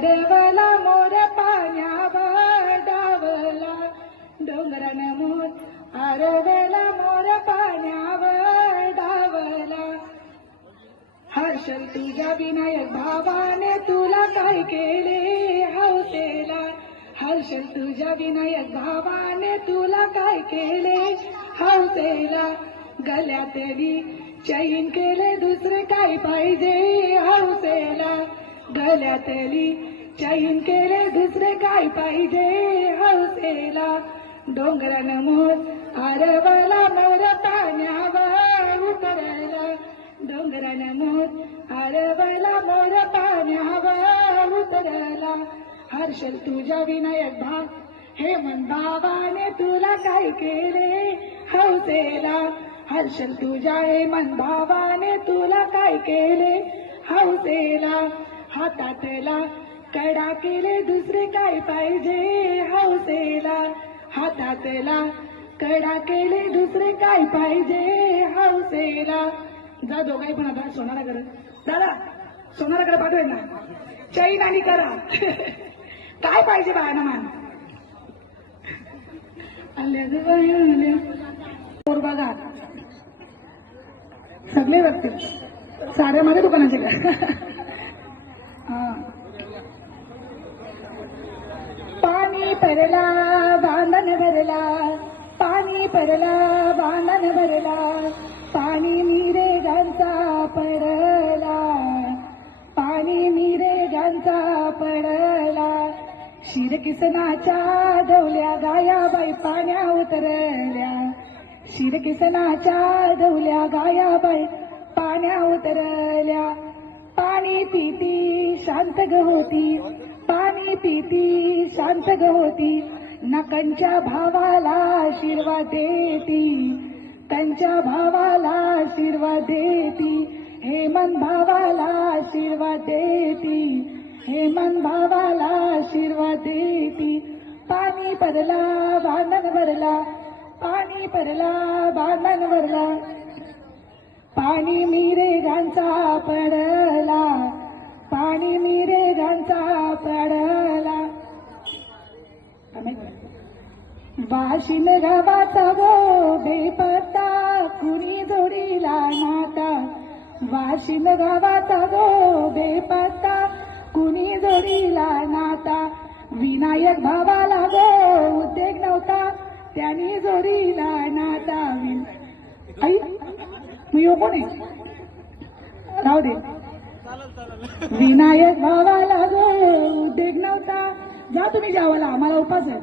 हरवला मोर पाण्यावर डावला डोंगरान मोर हरवला मोर पाण्यावर डावला हर्षल तुझ्या विनायक भावाने तुला काय केले हौसेला हर्षल तुझ्या विनायक भावाने तुला काय केले हौसेला गल्यातली चैन केले दुसरे काय पाहिजे हौसेला गल्यातली चैन केले दुसरे काय पाहिजे हौसेला डोंगरान मोर हरवला मोर पाण्यावर उतरला डोंगरान मोर हरवला मोर पाण्यावर उतरला हर्षल तुझ्या विनायक भाव हे मन भावाने तुला काय केले हौसेला हर्षल तुझ्या हे मन भावाने तुला काय केले हौसेला हातातला कडा केले दुसरे काय पाहिजे हौसेला हातातला कडा केले दुसरे काय पाहिजे हौसेला जा दोघाही पण आता सोनाराकडे दादा सोनाराकडे पाठवेल ना चैन आणि करा काय पाहिजे बाळांना मान बघा सगळे व्यक्ती साड्यामध्ये दुकानाचे पाणी परला बांधण भरला पाणी परला बांधण भरला पाणी मिरेगांचा पडला पाणी मिरेगांचा पडला शिरकिसनाच्या डवल्या गायाबाई पाण्या उतरल्या शिरकिसनाच्या डवल्या गायाबाई पाण्या उतरल्या पाणी पिती शांत ग होती पाणी पिती शांत ग होती नकांच्या भावाला आशीर्वाद देती त्यांच्या भावाला आशीर्वाद देती हे मन भावाला आशीर्वाद देती हे मन भावाला आशीर्वाद देती पाणी परला बांधण भरला पाणी परला बांधण भरला पाणी मिरेगांचा पडला पाणी मिरेगांचा पडला वाशिन गावाचा गो बेपत्ता कुणी जोडीला नाता वाशिन गावाचा गो बेपत्ता कुणी जोडीला नाता विनायक भावाला गो उद्योग नव्हता त्यांनी जोडीला नाता आई मी येऊ कोणी राहू दे विनायक भावाला गो उद्योग नव्हता जा तुम्ही जेवायला आम्हाला उपास आहे